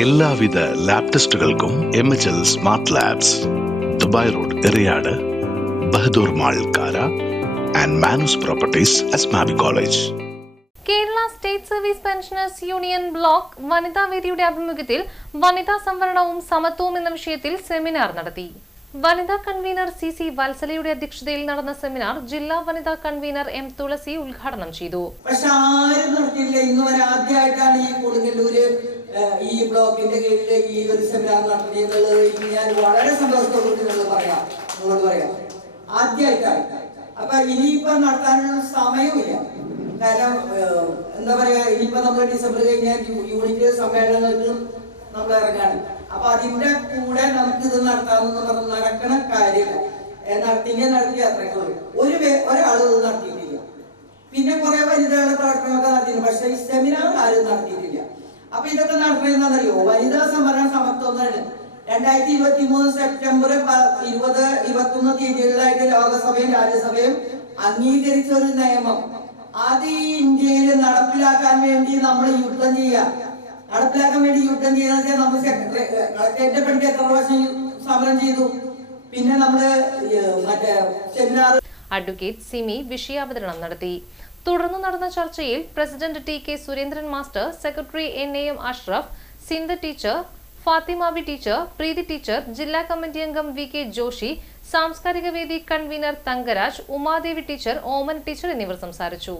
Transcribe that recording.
എല്ലാവിധ ലാബ് ടെസ്റ്റുകൾക്കും MHL smart labs, Dubai road, Eriyad, Bahadur mall, Kara and Manoos properties, Asmabi college. Kerala state service pensioners union block വനിതാ വേദിയുടെ ആഭിമുഖ്യത്തിൽ വനിതാ സംവരണവും സമത്വവും എന്ന വിഷയത്തിൽ സെമിനാർ നടത്തി. വനിതാ കൺവീനർ CC വത്സലയുടെ അധ്യക്ഷതയിൽ നടന്ന സെമിനാർ ജില്ലാ വനിതാ കൺവീനർ M തുളസി ഉദ്ഘാടനം ചെയ്തു. ഈ ബ്ലോക്കിന്റെ കീഴിൽ ഈ ഒരു സെമിനാർ നടത്തിയെന്നുള്ളത് ഞാൻ വളരെ സന്തോഷത്തോടുകൂടി പറയാം. ആദ്യമായിട്ടാണ്. അപ്പൊ ഇനിയിപ്പോ നടത്താനുള്ള സമയമില്ല. കാരണം എന്താ പറയാ, ഇനിയിപ്പോ നമ്മൾ ഡിസംബർ കഴിഞ്ഞാൽ യൂണിറ്റ് സമ്മേളനങ്ങൾക്ക് നമ്മൾ ഇറങ്ങാണ്. അപ്പൊ അതിന്റെ കൂടെ നമുക്ക് ഇത് നടത്താമെന്ന് പറഞ്ഞ് നടക്കണ കാര്യമില്ല. നടത്തി അത്രയ്ക്കുള്ളൂ. ഒരാൾ ഇത് നടത്തിയിട്ടില്ല. പിന്നെ കുറെ വനിതകളുടെ പ്രവർത്തനമൊക്കെ നടത്തിയിട്ടുണ്ട്. പക്ഷെ ഈ സെമിനാർ ആരും നടത്തിയിട്ടില്ല. അപ്പൊ ഇതൊക്കെ നടത്തുന്നതെന്നറിയോ? വനിതാ സംവരണ സമത്വം എന്നാണ് 2023 സെപ്റ്റംബർ 20-21 തീയതികളിലായിട്ട് ലോകസഭയും രാജ്യസഭയും അംഗീകരിച്ച ഒരു നിയമം. അത് ഈ ഇന്ത്യയിൽ നടപ്പിലാക്കാൻ വേണ്ടി നമ്മൾ യുദ്ധം ചെയ്യാം. നമ്മൾ കളക്ടറേറ്റ് പണിക്ക് എത്ര വർഷം സമരം ചെയ്തു. പിന്നെ നമ്മള് മറ്റേ സെമിനാർ. അഡ്വക്കേറ്റ് സിമി വിഷയാവതരണം നടത്തി. തുടർന്ന് നടന്ന ചർച്ചയിൽ president TK Surendran master, secretary NAM Ashraf, Sindha teacher, Fathima B teacher, Preethi teacher, ജില്ലാ കമ്മിറ്റി അംഗം VK ജോഷി, സാംസ്കാരിക വേദി convener Thankaraj, Umadevi teacher, Oman teacher എന്നിവർ സംസാരിച്ചു.